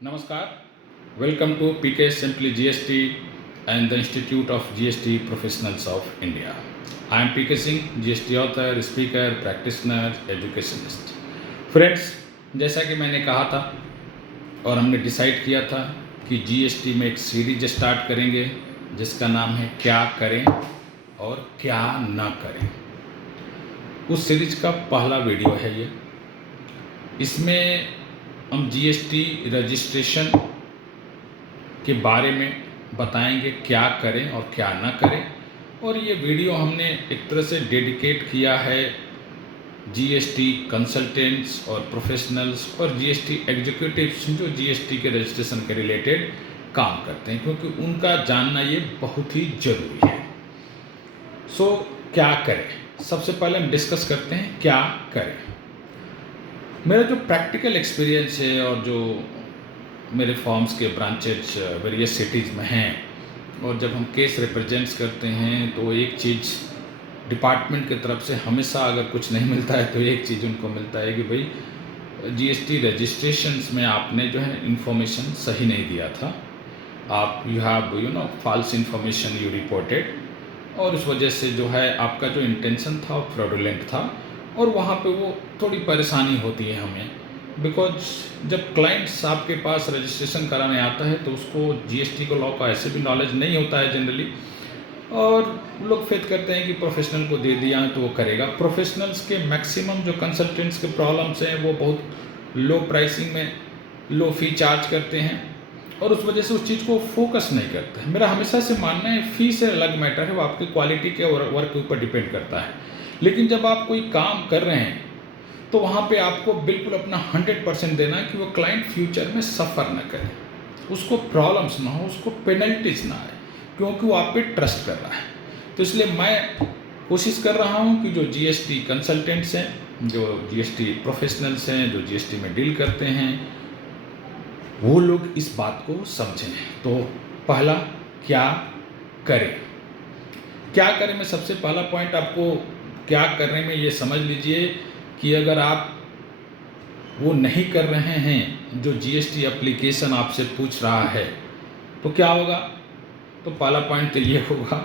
Namaskar. Welcome to PK Simply GST and the Institute of GST Professionals of India. I am PK Singh, GST author, speaker, practitioner, educationist. Friends, जैसा कि मैंने कहा था और हमने decide किया था कि जीएसटी में एक सीरीज स्टार्ट करेंगे जिसका नाम है क्या करें और क्या ना करें। उस सीरीज का पहला वीडियो है ये। इसमें हम जीएसटी रजिस्ट्रेशन के बारे में बताएंगे क्या करें और क्या ना करें। और ये वीडियो हमने एक तरह से डेडिकेट किया है जीएसटी कंसल्टेंट्स और प्रोफेशनल्स और जीएसटी एग्जीक्यूटिव्स जो जीएसटी के रजिस्ट्रेशन के रिलेटेड काम करते हैं, क्योंकि उनका जानना ये बहुत ही ज़रूरी है। सो क्या करें, सबसे पहले हम डिस्कस करते हैं क्या करें। मेरा जो प्रैक्टिकल एक्सपीरियंस है और जो मेरे फॉर्म्स के ब्रांचेज वेरियस सिटीज़ में हैं, और जब हम केस रिप्रेजेंट्स करते हैं तो एक चीज़ डिपार्टमेंट की तरफ से हमेशा अगर कुछ नहीं मिलता है तो एक चीज़ उनको मिलता है कि भाई जीएसटी रजिस्ट्रेशंस में आपने जो है इंफॉर्मेशन सही नहीं दिया था, आप you have false information you reported, और उस वजह से जो है आपका जो इंटेंशन था वो फ्रॉडुलेंट था। और वहाँ पे वो थोड़ी परेशानी होती है हमें, बिकॉज जब क्लाइंट्स आपके पास रजिस्ट्रेशन कराने आता है तो उसको जीएसटी को लॉ का ऐसे भी नॉलेज नहीं होता है जनरली, और लोग फेथ करते हैं कि प्रोफेशनल को दे दिया तो वो करेगा। प्रोफेशनल्स के मैक्सिमम जो कंसल्टेंट्स के प्रॉब्लम्स हैं वो बहुत लो प्राइसिंग में लो फी चार्ज करते हैं और उस वजह से उस चीज़ को फोकस नहीं करते हैं। मेरा हमेशा से मानना है फ़ी से अलग मैटर है, वो आपकी क्वालिटी के और वर्क के ऊपर डिपेंड करता है। लेकिन जब आप कोई काम कर रहे हैं तो वहाँ पे आपको बिल्कुल अपना 100% देना है कि वो क्लाइंट फ्यूचर में सफ़र ना करे, उसको प्रॉब्लम्स ना हो, उसको पेनल्टीज ना आए, क्योंकि वो आप पे ट्रस्ट कर रहा है। तो इसलिए मैं कोशिश कर रहा हूँ कि जो जीएसटी कंसल्टेंट्स हैं, जो जीएसटी प्रोफेशनल्स हैं, जो जीएसटी में डील करते हैं, वो लोग इस बात को समझें। तो पहला क्या करें, क्या करें में सबसे पहला पॉइंट आपको क्या करने में ये समझ लीजिए कि अगर आप वो नहीं कर रहे हैं जो जीएसटी एप्लीकेशन आपसे पूछ रहा है तो क्या होगा। तो पहला पॉइंट तो ये होगा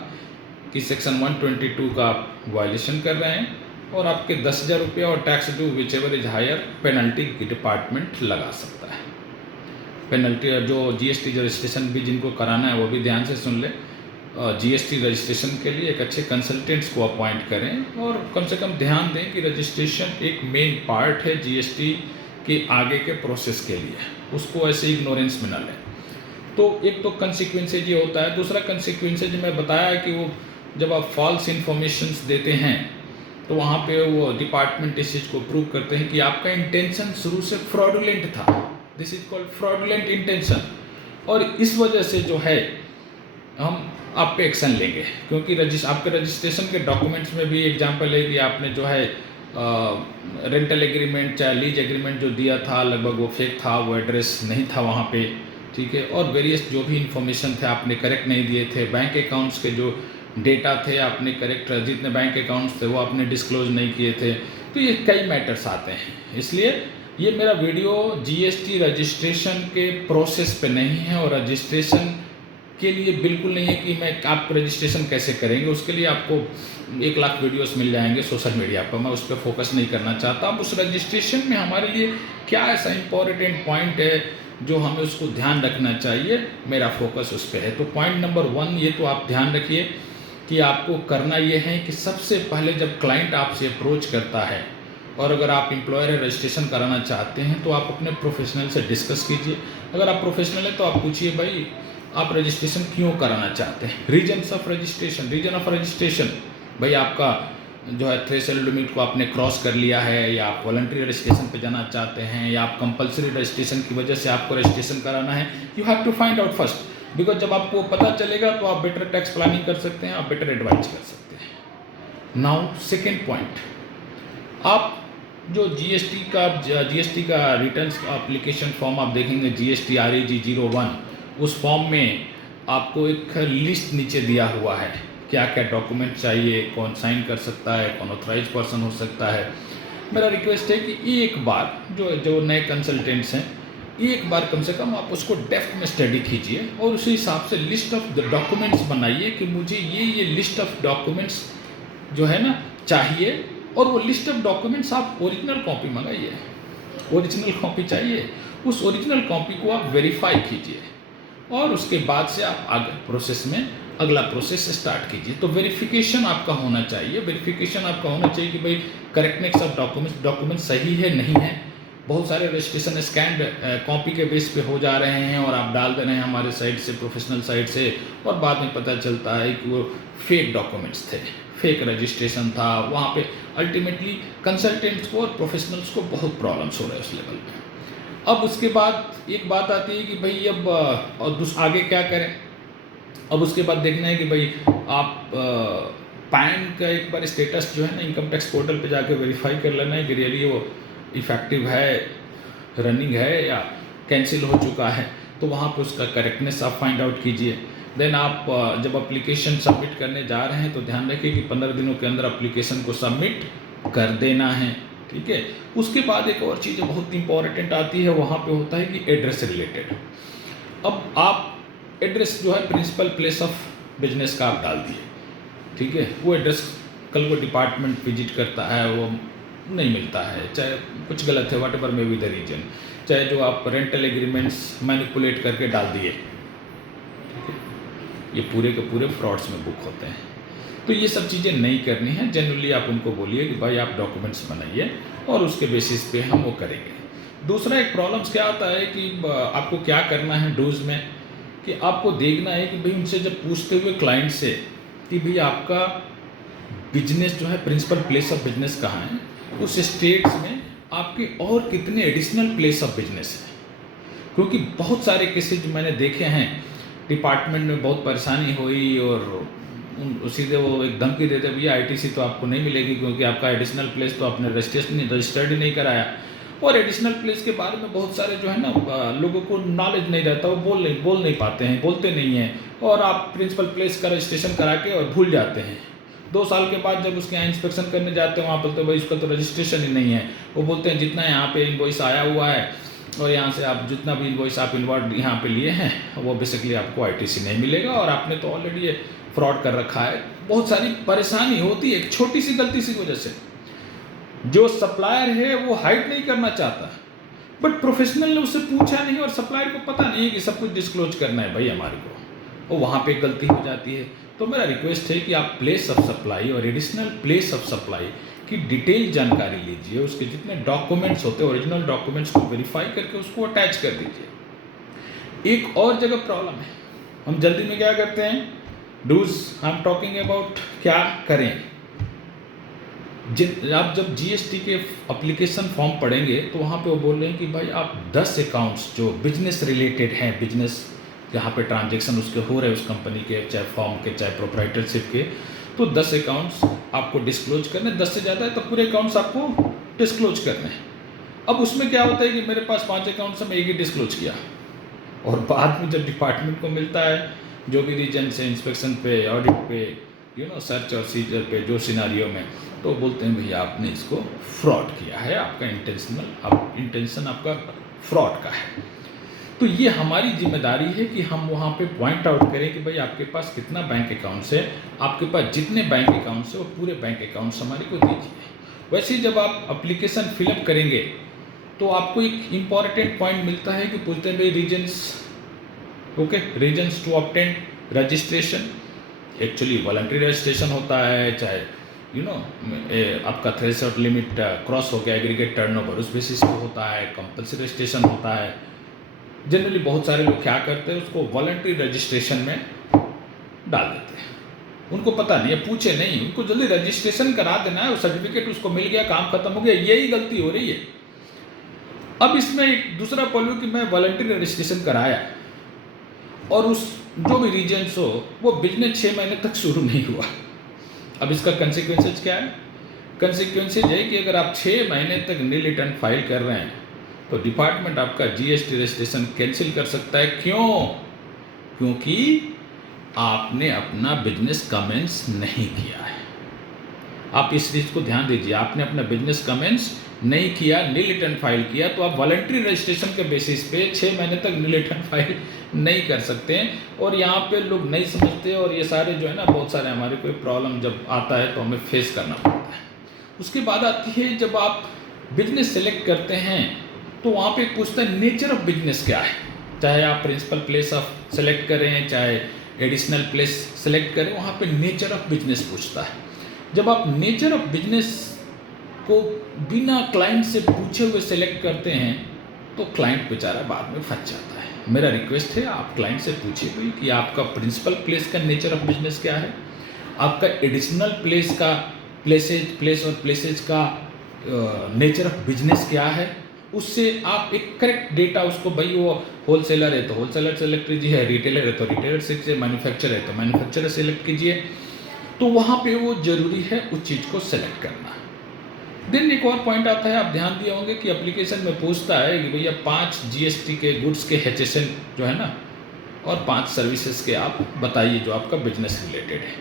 कि सेक्शन 122 का आप वायलेशन कर रहे हैं और आपके 10,000 रुपया और tax due whichever is higher penalty department लगा सकता है। पेनल्टी जो जीएसटी रजिस्ट्रेशन भी जिनको कराना है वो भी ध्यान से सुन ले, जीएसटी रजिस्ट्रेशन के लिए एक अच्छे कंसल्टेंट्स को अपॉइंट करें और कम से कम ध्यान दें कि रजिस्ट्रेशन एक मेन पार्ट है जीएसटी के आगे के प्रोसेस के लिए, उसको ऐसे इग्नोरेंस में ना लें। तो एक तो कंसिक्वेंसेज ये होता है। दूसरा कंसिक्वेंसेज मैं बताया कि वो जब आप फॉल्स इन्फॉर्मेशंस देते हैं तो वहाँ पे वो डिपार्टमेंट इस चीज़ को प्रूव करते हैं कि आपका इंटेंशन शुरू से फ्रॉडुलेंट था। This is called fraudulent intention, और इस वजह से जो है हम आप पे एक्शन लेंगे, क्योंकि आपके रजिस्ट्रेशन के डॉक्यूमेंट्स में भी एग्जांपल है कि आपने जो है रेंटल एग्रीमेंट चाहे लीज एग्रीमेंट जो दिया था लगभग वो फेक था, वो एड्रेस नहीं था वहाँ पे, ठीक है। और वेरियस जो भी इंफॉर्मेशन थे आपने करेक्ट नहीं दिए थे, बैंक अकाउंट्स के जो डेटा थे आपने करेक्ट, जितने बैंक अकाउंट्स थे वो आपने डिस्क्लोज नहीं किए थे। तो ये कई मैटर्स आते हैं। इसलिए ये मेरा वीडियो जीएसटी रजिस्ट्रेशन के प्रोसेस पे नहीं है और रजिस्ट्रेशन के लिए बिल्कुल नहीं है कि मैं आप रजिस्ट्रेशन कैसे करेंगे, उसके लिए आपको 1 लाख वीडियोस मिल जाएंगे सोशल मीडिया पर। मैं उस पर फोकस नहीं करना चाहता। अब उस रजिस्ट्रेशन में हमारे लिए क्या ऐसा इम्पोर्टेंट पॉइंट है जो हमें उसको ध्यान रखना चाहिए, मेरा फोकस उस पर है। तो पॉइंट नंबर 1 ये तो आप ध्यान रखिए कि आपको करना ये है कि सबसे पहले जब क्लाइंट आपसे अप्रोच करता है और अगर आप एम्प्लॉयर रजिस्ट्रेशन कराना चाहते हैं तो आप अपने प्रोफेशनल से डिस्कस कीजिए। अगर आप प्रोफेशनल है तो आप पूछिए भाई आप रजिस्ट्रेशन क्यों कराना चाहते हैं, reasons of registration, reason of registration. भाई आपका जो है थ्रेशोल्ड लिमिट को आपने क्रॉस कर लिया है, या आप वॉलंटरी रजिस्ट्रेशन पे जाना चाहते हैं, या आप कंपलसरी रजिस्ट्रेशन की वजह से आपको रजिस्ट्रेशन कराना है। You have to find out first, because जब आपको पता चलेगा तो आप बेटर टैक्स प्लानिंग कर सकते हैं, आप बेटर एडवाइज कर सकते हैं। नाउ सेकेंड पॉइंट, आप जो जीएसटी का रिटर्न्स एप्लीकेशन फॉर्म आप देखेंगे GST RAG 01, उस फॉर्म में आपको एक लिस्ट नीचे दिया हुआ है क्या क्या डॉक्यूमेंट चाहिए, कौन साइन कर सकता है, कौन ऑथराइज पर्सन हो सकता है। मेरा रिक्वेस्ट है कि एक बार जो नए कंसल्टेंट्स हैं एक बार कम से कम आप उसको डेप्थ में स्टडी कीजिए और उसी हिसाब से लिस्ट ऑफ द डॉक्यूमेंट्स बनाइए कि मुझे ये लिस्ट ऑफ डॉक्यूमेंट्स जो है ना चाहिए, और वो लिस्ट ऑफ डॉक्यूमेंट्स आप ओरिजिनल कॉपी मंगाइए। ओरिजिनल कॉपी चाहिए, उस ओरिजिनल कॉपी को आप वेरीफाई कीजिए और उसके बाद से आप आगे प्रोसेस में अगला प्रोसेस स्टार्ट कीजिए। तो वेरिफिकेशन आपका होना चाहिए। वेरिफिकेशन आपका होना चाहिए कि भाई करेक्टनेस ऑफ डॉक्यूमेंट सही है नहीं है। बहुत सारे रजिस्ट्रेशन स्कैंड कॉपी के बेस पे हो जा रहे हैं और आप डाल दे रहे हैं हमारे साइट से, प्रोफेशनल साइट से, और बाद में पता चलता है कि वो फेक डॉक्यूमेंट्स थे, फेक रजिस्ट्रेशन था। वहाँ पे अल्टीमेटली कंसल्टेंट्स को और प्रोफेशनल्स को बहुत प्रॉब्लम्स हो रहे हैं उस लेवल पे। अब उसके बाद एक बात आती है कि भाई अब और आगे क्या करें। अब उसके बाद देखना है कि भाई आप पैन का एक बार स्टेटस जो है ना इनकम टैक्स पोर्टल पे जाकर वेरीफाई कर लेना है कि रियली वो इफ़ेक्टिव है, रनिंग है या कैंसिल हो चुका है। तो वहाँ पे उसका करेक्टनेस आप फाइंड आउट कीजिए। देन आप जब एप्लीकेशन सबमिट करने जा रहे हैं तो ध्यान रखिए कि 15 दिनों के अंदर एप्लीकेशन को सबमिट कर देना है, ठीक है। उसके बाद एक और चीज़ बहुत इंपॉर्टेंट आती है, वहाँ पे होता है कि एड्रेस रिलेटेड। अब आप एड्रेस जो है प्रिंसिपल प्लेस ऑफ बिजनेस का आप डाल दिए, ठीक है। वो एड्रेस कल को डिपार्टमेंट विजिट करता है वो नहीं मिलता है, चाहे कुछ गलत है, whatever may be the reason, चाहे जो आप रेंटल एग्रीमेंट्स मैनिपुलेट करके डाल दिए, ये पूरे के पूरे फ्रॉड्स में बुक होते हैं। तो ये सब चीज़ें नहीं करनी है। जनरली आप उनको बोलिए कि भाई आप डॉक्यूमेंट्स बनाइए और उसके बेसिस पे हम वो करेंगे। दूसरा एक प्रॉब्लम्स क्या आता है कि आपको क्या करना है डूज में, कि आपको देखना है कि भाई उनसे जब पूछते हुए क्लाइंट से कि भाई आपका बिजनेस जो है प्रिंसिपल प्लेस ऑफ बिजनेस कहाँ है, उस स्टेट्स में आपके और कितने एडिशनल प्लेस ऑफ बिजनेस हैं। क्योंकि बहुत सारे केसेज मैंने देखे हैं, डिपार्टमेंट में बहुत परेशानी हुई और सीधे वो एक धमकी देते भैया आईटीसी तो आपको नहीं मिलेगी क्योंकि आपका एडिशनल प्लेस तो आपने रजिस्टर्ड ही नहीं कराया। और एडिशनल प्लेस के बारे में बहुत सारे जो है ना लोगों को नॉलेज नहीं रहता, वो बोल नहीं पाते हैं, बोलते नहीं हैं, और आप प्रिंसिपल प्लेस का रजिस्ट्रेशन करा के और भूल जाते हैं। 2 साल के बाद जब उसके यहाँ इंस्पेक्शन करने जाते हैं वहाँ बोलते हैं भाई उसका तो रजिस्ट्रेशन ही नहीं है। वो बोलते हैं जितना यहाँ पे इनवॉइस आया हुआ है और यहाँ से आप जितना भी इनवॉइस आप इन्वर्ड यहाँ पे लिए हैं वो बेसिकली आपको आईटीसी नहीं मिलेगा और आपने तो ऑलरेडी ये फ्रॉड कर रखा है। बहुत सारी परेशानी होती है एक छोटी सी गलती की वजह से। जो सप्लायर है वो हाइड नहीं करना चाहता, बट प्रोफेशनल ने उससे पूछा नहीं और सप्लायर को पता नहीं है कि सब कुछ डिस्क्लोज करना है भाई हमारे को, और वहाँ पे गलती हो जाती है। तो मेरा रिक्वेस्ट है कि आप प्लेस ऑफ सप्लाई और एडिशनल प्लेस ऑफ सप्लाई की डिटेल जानकारी लीजिए, उसके जितने डॉक्यूमेंट्स होते हैं ओरिजिनल डॉक्यूमेंट्स को वेरीफाई करके उसको अटैच कर दीजिए। एक और जगह प्रॉब्लम है, हम जल्दी में क्या करते हैं, do's I am talking about क्या करें। आप जब जीएसटी के एप्लीकेशन फॉर्म पढ़ेंगे तो वहाँ पे वो बोल रहे हैं कि भाई आप 10 अकाउंट्स जो बिजनेस रिलेटेड हैं, बिजनेस जहाँ पे ट्रांजैक्शन उसके हो रहे हैं उस कंपनी के, चाहे फॉर्म के चाहे प्रोप्राइटरशिप के, तो 10 अकाउंट्स आपको डिस्क्लोज करने, 10 से ज़्यादा है तो पूरे अकाउंट्स आपको डिस्क्लोज करने हैं। अब उसमें क्या होता है कि मेरे पास 5 अकाउंट्स में एक ही डिस्क्लोज किया, और बाद में जब डिपार्टमेंट को मिलता है जो भी रीजन से इंस्पेक्शन पे, ऑडिट पे, सर्च और सीजर पे, जो सिनारियो में, तो बोलते हैं भैया आपने इसको फ्रॉड किया है, आपका इंटेंशन आपका फ्रॉड का है। तो ये हमारी जिम्मेदारी है कि हम वहाँ पे पॉइंट आउट करें कि भाई आपके पास कितना बैंक अकाउंट्स है, आपके पास जितने बैंक अकाउंट्स है वो पूरे बैंक अकाउंट्स हमारे को दीजिए। वैसे जब आप एप्लीकेशन फिलअप करेंगे तो आपको एक इम्पॉर्टेंट पॉइंट मिलता है कि पूछते हैं भाई reasons to obtain registration. Actually voluntary registration होता है, चाहे आपका थ्रेशोल्ड लिमिट क्रॉस हो गया, एग्रीगेट टर्नओवर उस बेसिस पे होता है, कंपल्सरी रजिस्ट्रेशन होता है। जनरली बहुत सारे लोग क्या करते हैं उसको वॉलंटरी रजिस्ट्रेशन में डाल देते हैं, उनको पता नहीं है, पूछे नहीं, उनको जल्दी रजिस्ट्रेशन करा देना है, वो सर्टिफिकेट उसको मिल गया, काम खत्म हो गया, यही गलती हो रही है। अब इसमें एक दूसरा पहलू कि मैं वॉलंटरी रजिस्ट्रेशन कराया और उस जो भी रीजन्स हो वो बिजनेस 6 महीने तक शुरू नहीं हुआ। अब इसका कंसिक्वेंसेज क्या है? कंसिक्वेंसेज है कि अगर आप 6 महीने तक नील रिटर्न फाइल कर रहे हैं तो डिपार्टमेंट आपका जीएसटी रजिस्ट्रेशन कैंसिल कर सकता है। क्यों? क्योंकि आपने अपना बिजनेस कमेंस नहीं किया है। आप इस चीज़ को ध्यान दीजिए, आपने अपना बिजनेस कमेंस नहीं किया, नील रिटर्न फाइल किया, तो आप वॉलंटरी रजिस्ट्रेशन के बेसिस पे 6 महीने तक नील रिटर्न फाइल नहीं कर सकते हैं। और यहाँ पे लोग नहीं समझते, और ये सारे जो है ना, बहुत सारे हमारे कोई प्रॉब्लम जब आता है तो हमें फेस करना पड़ता है। उसके बाद आती है, जब आप बिजनेस सेलेक्ट करते हैं तो वहाँ पे पूछता है नेचर ऑफ बिजनेस क्या है। चाहे आप प्रिंसिपल प्लेस ऑफ सेलेक्ट करें, चाहे एडिशनल प्लेस सेलेक्ट करें, वहाँ पे नेचर ऑफ बिजनेस पूछता है। जब आप नेचर ऑफ बिजनेस को बिना क्लाइंट से पूछे हुए सेलेक्ट करते हैं तो क्लाइंट बेचारा बाद में फंस जाता है। मेरा रिक्वेस्ट है, आप क्लाइंट से पूछिए भाई कि आपका प्रिंसिपल प्लेस का नेचर ऑफ बिजनेस क्या है, आपका एडिशनल प्लेस का प्लेसेज का नेचर ऑफ बिजनेस क्या है। उससे आप एक करेक्ट डेटा उसको, भाई वो होलसेलर है तो होलसेलर सेलेक्ट कीजिए, रिटेलर है तो रिटेलर से कीजिए, मैन्युफैक्चरर है तो मैन्युफैक्चरर सेलेक्ट कीजिए। तो वहाँ पे वो ज़रूरी है उस चीज़ को सेलेक्ट करना। देन एक और पॉइंट आता है, आप ध्यान दिए होंगे कि एप्लीकेशन में पूछता है कि भैया 5 जीएसटी के गुड्स के HSN जो है ना, और 5 सर्विसेज के आप बताइए जो आपका बिजनेस रिलेटेड है।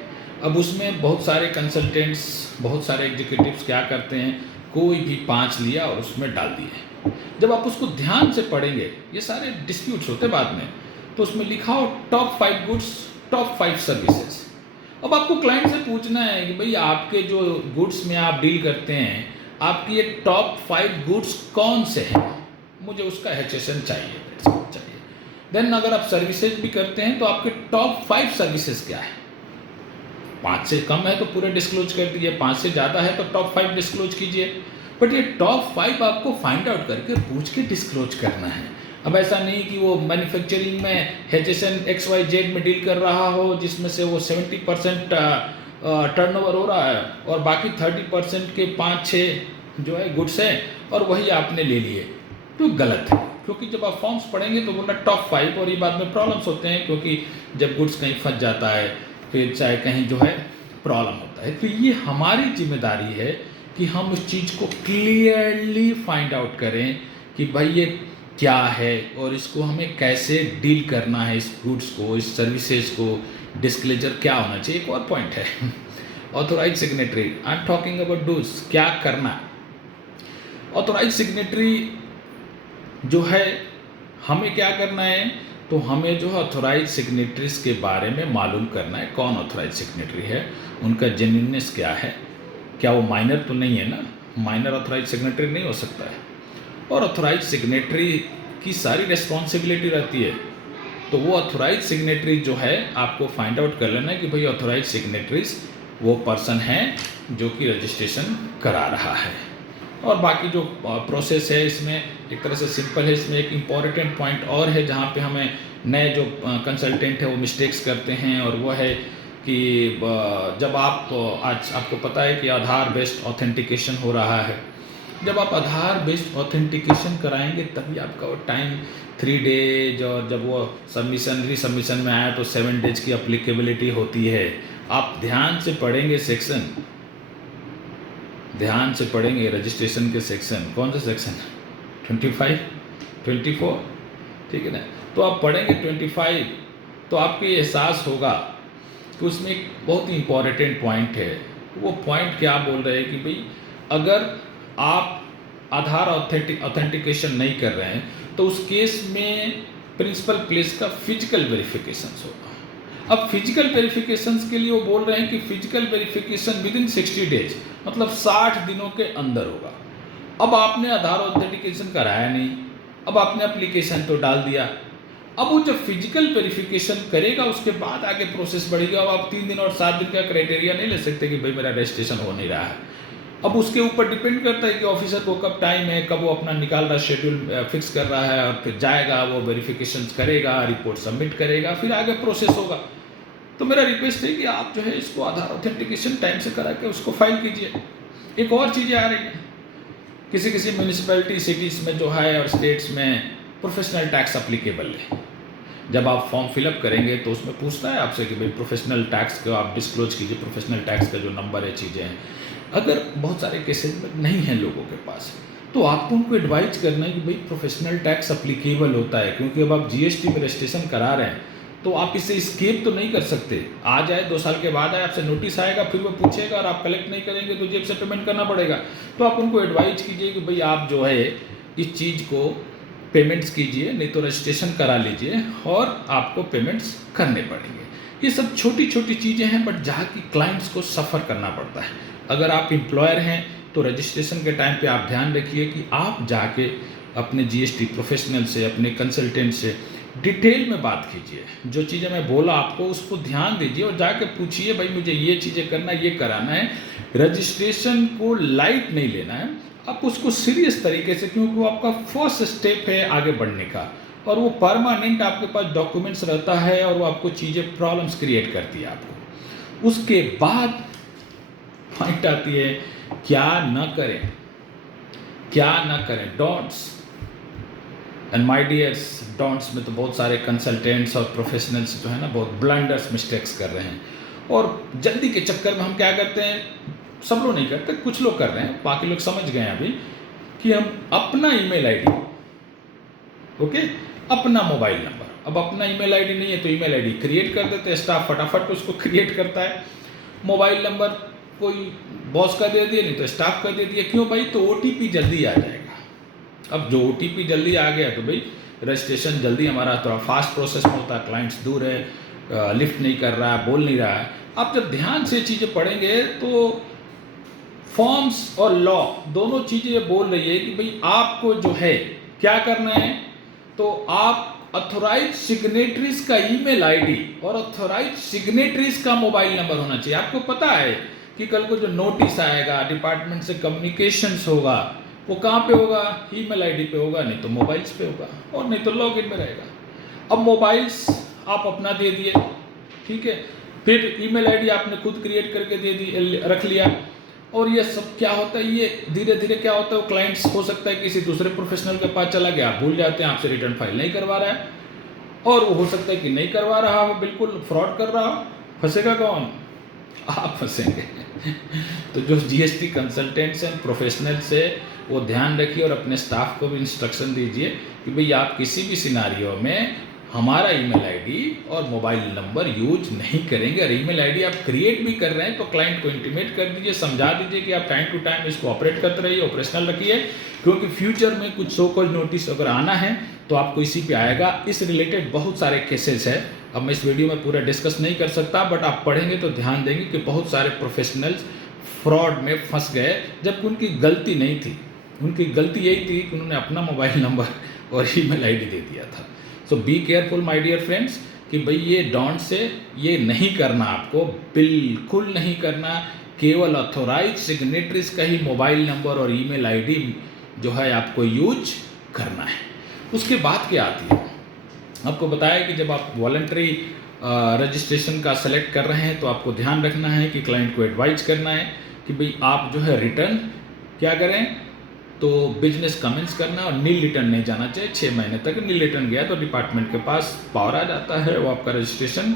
अब उसमें बहुत सारे कंसल्टेंट्स, बहुत सारे एग्जीक्यूटिव्स क्या करते हैं, कोई भी 5 लिया और उसमें डाल दिए। जब आप उसको ध्यान से पढ़ेंगे, ये सारे डिस्प्यूट्स होते बाद में, तो उसमें लिखा हो टॉप 5 गुड्स, टॉप 5 सर्विसेज। अब आपको क्लाइंट से पूछना है कि भाई आपके जो गुड्स में आप डील करते हैं, आपकी ये टॉप 5 गुड्स कौन से हैं, मुझे उसका HSN चाहिए। देन अगर आप सर्विसेज भी करते हैं तो आपके टॉप 5 सर्विसेज क्या है। 5 से कम है तो पूरे डिस्क्लोज कर दीजिए, 5 से ज़्यादा है तो टॉप 5 डिस्क्लोज कीजिए। बट ये टॉप 5 आपको फाइंड आउट करके पूछ के डिस्क्लोज करना है। अब ऐसा नहीं कि वो मैन्युफैक्चरिंग में HSN XYZ में डील कर रहा हो, जिसमें से वो 70% टर्नओवर हो रहा है और बाकी 30% के 5-6 जो है गुड्स हैं और वही आपने ले लिए, तो गलत है। क्योंकि जब आप फॉर्म्स पढ़ेंगे तो बोलना टॉप 5, और ये बाद में प्रॉब्लम्स होते हैं, क्योंकि जब गुड्स कहीं फंस जाता है, फिर चाहे कहीं जो है प्रॉब्लम होता है। तो ये हमारी जिम्मेदारी है कि हम उस चीज़ को क्लियरली फाइंड आउट करें कि भाई ये क्या है और इसको हमें कैसे डील करना है, इस गुड्स को, इस सर्विसेज को, डिस्क्लोजर क्या होना चाहिए। एक और पॉइंट है, authorise signatory. I am talking about do's, क्या करना। ऑथोराइज सिग्नेटरी जो है, हमें क्या करना है, तो हमें जो है ऑथोराइज सिग्नेटरीज के बारे में मालूम करना है, कौन ऑथोराइज सिग्नेटरी है, उनका जेन्युइननेस क्या है, क्या वो माइनर तो नहीं है ना, माइनर ऑथोराइज सिग्नेटरी नहीं हो सकता है। और ऑथोराइज सिग्नेटरी की सारी रिस्पॉन्सिबिलिटी रहती है, तो वो ऑथोराइज सिग्नेटरी जो है आपको फाइंड आउट कर लेना है कि भाई ऑथोराइज सिग्नेटरीज वो पर्सन है जो कि रजिस्ट्रेशन करा रहा है। और बाकी जो प्रोसेस है इसमें एक तरह से सिंपल है। इसमें एक इम्पॉर्टेंट पॉइंट और है जहाँ पे हमें नए जो कंसल्टेंट है वो मिस्टेक्स करते हैं, और वो है कि जब आप आज आपको पता है कि आधार बेस्ड ऑथेंटिकेशन हो रहा है। जब आप आधार बेस्ड ऑथेंटिकेशन कराएंगे तभी आपका वो टाइम 3 डेज, और जब वो सबमिशन में आया तो 7 डेज की अप्लीकेबिलिटी होती है। आप ध्यान से पढ़ेंगे सेक्शन, ध्यान से पढ़ेंगे रजिस्ट्रेशन के सेक्शन। कौन सा सेक्शन? 25, 24, ठीक है ना। तो आप पढ़ेंगे 25 तो आपको ये एहसास होगा कि उसमें एक बहुत ही इम्पॉर्टेंट पॉइंट है। वो पॉइंट क्या बोल रहे हैं कि भाई अगर आप आधार ऑथेंटिकेशन नहीं कर रहे हैं तो उस केस में प्रिंसिपल प्लेस का फिजिकल वेरिफिकेशन होगा। अब फिजिकल वेरिफिकेशंस के लिए वो बोल रहे हैं कि physical verification with in 60 days, मतलब 60 दिनों के अंदर होगा। अब आपने आधार ऑथेंटिकेशन कराया नहीं, अब आपने एप्लीकेशन तो डाल दिया, अब वो जब फिजिकल वेरिफिकेशन करेगा उसके बाद आगे प्रोसेस बढ़ेगा। अब आप 3 दिन और 7 दिन का क्राइटेरिया नहीं ले सकते कि भाई मेरा रजिस्ट्रेशन हो नहीं रहा है। अब उसके ऊपर डिपेंड करता है कि ऑफिसर को कब टाइम है, कब वो अपना निकाल रहा शेड्यूल फिक्स कर रहा है, और फिर जाएगा वो वेरिफिकेशन करेगा, रिपोर्ट सबमिट करेगा, फिर आगे प्रोसेस होगा। तो मेरा रिक्वेस्ट है कि आप जो है इसको आधार ऑथेंटिकेशन टाइम से करा के उसको फाइल कीजिए। एक और चीज़ें आ रही हैं, किसी म्यूनिसिपैलिटी सिटीज़ में जो है और स्टेट्स में प्रोफेशनल टैक्स अप्लीकेबल है। जब आप फॉर्म फिलअप करेंगे तो उसमें पूछता है आपसे कि भाई प्रोफेशनल टैक्स को आप डिस्क्लोज कीजिए, प्रोफेशनल टैक्स का जो नंबर है, चीज़ें हैं। अगर बहुत सारे केसेस में नहीं है लोगों के पास, तो आपको उनको एडवाइज करना है कि भाई प्रोफेशनल टैक्स अप्लीकेबल होता है, क्योंकि अब आप जीएसटी में रजिस्ट्रेशन करा रहे हैं तो आप इससे स्केप तो नहीं कर सकते। आ जाए 2 साल के बाद आए, आपसे नोटिस आएगा, फिर वो पूछेगा और आप कलेक्ट नहीं करेंगे तो जेब से पेमेंट करना पड़ेगा। तो आप उनको एडवाइज कीजिए कि भाई आप जो है इस चीज़ को पेमेंट्स कीजिए, नहीं तो रजिस्ट्रेशन करा लीजिए और आपको पेमेंट्स करने पड़ेंगे। ये सब छोटी छोटी चीज़ें हैं, बट जहाँ की क्लाइंट्स को सफ़र करना पड़ता है। अगर आप एम्प्लॉयर हैं तो रजिस्ट्रेशन के टाइम पे आप ध्यान रखिए कि आप जाके अपने जीएसटी प्रोफेशनल से, अपने कंसल्टेंट से डिटेल में बात कीजिए। जो चीज़ें मैं बोला आपको उसको ध्यान दीजिए और जाके पूछिए भाई मुझे ये चीज़ें करना है, ये कराना है। रजिस्ट्रेशन को लाइट नहीं लेना है, आप उसको सीरियस तरीके से, क्योंकि वो आपका फर्स्ट स्टेप है आगे बढ़ने का, और वो परमानेंट आपके पास डॉक्यूमेंट्स रहता है और वो आपको चीज़ें प्रॉब्लम्स क्रिएट करती है आपको। उसके बाद पॉइंट आती है क्या न करें, क्या न करें, don'ts. And my dears, don'ts में तो बहुत सारे कंसल्टेंट्स और प्रोफेशनल्स जो है ना बहुत ब्लंडर्स मिस्टेक्स कर रहे हैं, और जल्दी के चक्कर में हम क्या करते हैं, सब लोग नहीं करते, कुछ लोग कर रहे हैं, बाकी लोग समझ गए हैं अभी कि हम अपना ईमेल आईडी, ओके, अपना मोबाइल नंबर, अब अपना ईमेल आईडी नहीं है तो ईमेल आईडी क्रिएट कर देते हैं, स्टाफ फटाफट उसको क्रिएट करता है। मोबाइल नंबर कोई बॉस का दे दिया, नहीं तो स्टाफ का दे दिया, क्यों भाई, तो ओटीपी जल्दी आ जाएगा। अब जो ओटीपी जल्दी आ गया तो भाई रजिस्ट्रेशन जल्दी हमारा थोड़ा फास्ट प्रोसेस में होता है, क्लाइंट्स दूर है, लिफ्ट नहीं कर रहा है, बोल नहीं रहा है। आप जब ध्यान से चीज़ें पढ़ेंगे तो फॉर्म्स और लॉ दोनों चीज़ें बोल रही है कि भाई आपको जो है क्या करना है, तो आप अथोराइज सिग्नेटरीज का ईमेल आईडी और अथोराइज सिग्नेटरीज का मोबाइल नंबर होना चाहिए। आपको पता है कि कल को जो नोटिस आएगा, डिपार्टमेंट से कम्युनिकेशंस होगा, वो कहाँ पे होगा, ईमेल आईडी पे होगा, नहीं तो मोबाइल्स पे होगा, और नहीं तो लॉगिन में रहेगा। अब मोबाइल्स आप अपना दे दिए, ठीक है, फिर ईमेल आईडी आपने खुद क्रिएट करके दे दी, रख लिया, और ये सब क्या होता है, ये धीरे धीरे क्या होता है, वो क्लाइंट्स हो सकता है किसी दूसरे प्रोफेशनल के पास चला गया, आप भूल जाते हैं, आपसे रिटर्न फाइल नहीं करवा रहा है, और वो हो सकता है कि नहीं करवा रहा हो, बिल्कुल फ्रॉड कर रहा हो, फंसेगा कौन, आप फंसेंगे। तो जो जीएसटी कंसल्टेंट्स हैं, प्रोफेशनल्स है, वो ध्यान रखिए और अपने स्टाफ को भी इंस्ट्रक्शन दीजिए कि भाई आप किसी भी सिनारियो में हमारा ईमेल आईडी और मोबाइल नंबर यूज नहीं करेंगे। और ईमेल आईडी आप क्रिएट भी कर रहे हैं तो क्लाइंट को इंटीमेट कर दीजिए, समझा दीजिए कि आप टाइम टू टाइम इसको ऑपरेट करते रहिए, ऑपरेशनल रखिए, क्योंकि फ्यूचर में कुछ सो कॉल नोटिस अगर आना है तो आपको इसी पे आएगा। इस रिलेटेड बहुत सारे केसेस है, अब मैं इस वीडियो में पूरा डिस्कस नहीं कर सकता, बट आप पढ़ेंगे तो ध्यान देंगे कि बहुत सारे प्रोफेशनल्स फ्रॉड में फंस गए, जबकि उनकी गलती नहीं थी। उनकी गलती यही थी कि उन्होंने अपना मोबाइल नंबर और ईमेल आईडी दे दिया था। So be careful my dear friends कि भाई ये डोंट से ये नहीं करना, आपको बिल्कुल नहीं करना। केवल अथोराइज सिग्नेटरीज का ही मोबाइल नंबर और ईमेल आईडी जो है आपको यूज करना है। उसके बाद क्या आती है, आपको बताया कि जब आप वॉलंटरी रजिस्ट्रेशन का सेलेक्ट कर रहे हैं तो आपको ध्यान रखना है कि क्लाइंट को एडवाइज करना है कि भाई आप जो है रिटर्न क्या करें, तो बिजनेस कमेंस करना और नील रिटर्न नहीं जाना चाहिए। 6 महीने तक नील रिटर्न गया तो डिपार्टमेंट के पास पावर आ जाता है, वो आपका रजिस्ट्रेशन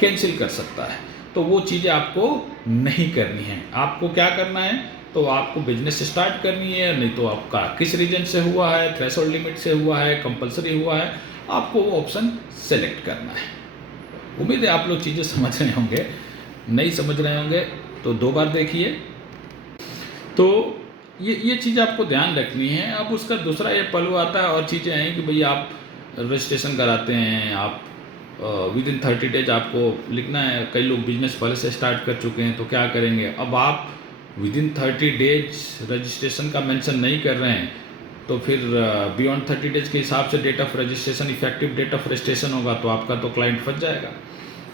कैंसिल कर सकता है। तो वो चीज़ें आपको नहीं करनी है। आपको क्या करना है, तो आपको बिजनेस स्टार्ट करनी है, नहीं तो आपका किस रीजन से हुआ है, थ्रेशोल्ड लिमिट से हुआ है, कंपलसरी हुआ है, आपको वो ऑप्शन सेलेक्ट करना है। उम्मीद है आप लोग चीज़ें समझ रहे होंगे, नहीं समझ रहे होंगे तो 2 बार देखिए। तो ये चीज़ आपको ध्यान रखनी है। अब उसका दूसरा ये पहलू आता है और चीज़ें हैं कि भाई आप रजिस्ट्रेशन कराते हैं, आप विद इन 30 डेज आपको लिखना है। कई लोग बिजनेस पहले से स्टार्ट कर चुके हैं तो क्या करेंगे, अब आप विद इन 30 डेज रजिस्ट्रेशन का मेंशन नहीं कर रहे हैं तो फिर बियॉन्ड 30 डेज के हिसाब से date of registration, effective date of registration होगा तो आपका तो क्लाइंट फंस जाएगा।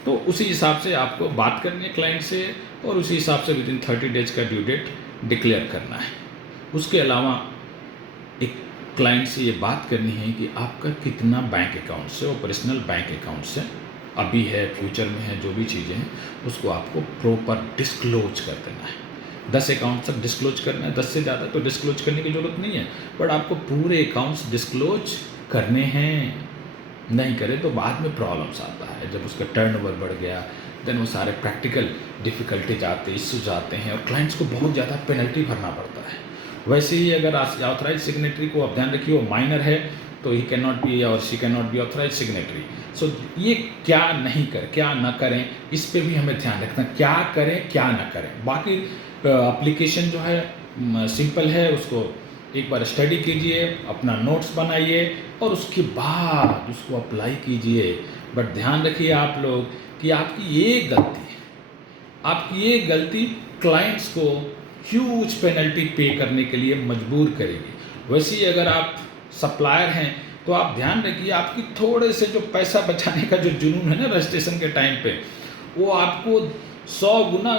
तो उसी हिसाब से आपको बात करनी है क्लाइंट से और उसी हिसाब से विद इन 30 डेज का ड्यू डेट डिक्लेयर करना है। उसके अलावा एक क्लाइंट से ये बात करनी है कि आपका कितना बैंक अकाउंट से, ऑपरेशनल बैंक अकाउंट से अभी है, फ्यूचर में है, जो भी चीज़ें हैं उसको आपको प्रॉपर डिस्क्लोज कर देना है। 10 अकाउंट तक डिस्क्लोज करना है, 10 से ज़्यादा तो डिस्क्लोज करने की ज़रूरत नहीं है, बट आपको पूरे अकाउंट्स डिस्क्लोज करने हैं। नहीं करे तो बाद में प्रॉब्लम्स आता है, जब उसका टर्नओवर बढ़ गया देन वो सारे प्रैक्टिकल डिफ़िकल्टीज आते, इश्यूज आते हैं और क्लाइंट्स को बहुत ज़्यादा पेनल्टी भरना पड़ता है। वैसे ही अगर ऑथराइज सिग्नेटरी को आप ध्यान रखिए वो माइनर है तो ही कैन नॉट बी और she can not be authorise signatory. So ये क्या नहीं करें, क्या ना करें, इस पे भी हमें ध्यान रखना, क्या करें क्या ना करें। बाकी एप्लीकेशन जो है सिंपल है, उसको एक बार स्टडी कीजिए, अपना नोट्स बनाइए और उसके बाद उसको अप्लाई कीजिए। बट ध्यान रखिए आप लोग कि आपकी ये गलती क्लाइंट्स को ह्यूज पेनल्टी पे करने के लिए मजबूर करेगी। वैसे ही अगर आप सप्लायर हैं तो आप ध्यान रखिए, आपकी थोड़े से जो पैसा बचाने का जो जुनून है ना रजिस्ट्रेशन के टाइम पे, वो आपको 100 गुना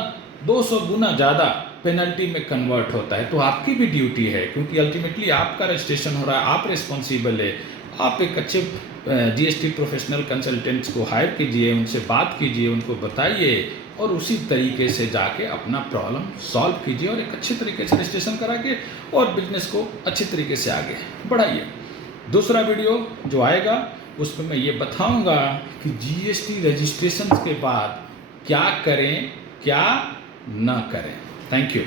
200 गुना ज़्यादा पेनल्टी में कन्वर्ट होता है। तो आपकी भी ड्यूटी है, क्योंकि अल्टीमेटली आपका रजिस्ट्रेशन हो रहा है, आप रिस्पॉन्सिबल है। आप एक अच्छे जीएसटी प्रोफेशनल कंसल्टेंट्स को हायर कीजिए, उनसे बात कीजिए, उनको बताइए और उसी तरीके से जाके अपना प्रॉब्लम सॉल्व कीजिए और एक अच्छे तरीके से रजिस्ट्रेशन करा के और बिजनेस को अच्छे तरीके से आगे बढ़ाइए। दूसरा वीडियो जो आएगा उसमें मैं ये बताऊंगा कि जीएसटी रजिस्ट्रेशन के बाद क्या करें क्या ना करें। Thank you.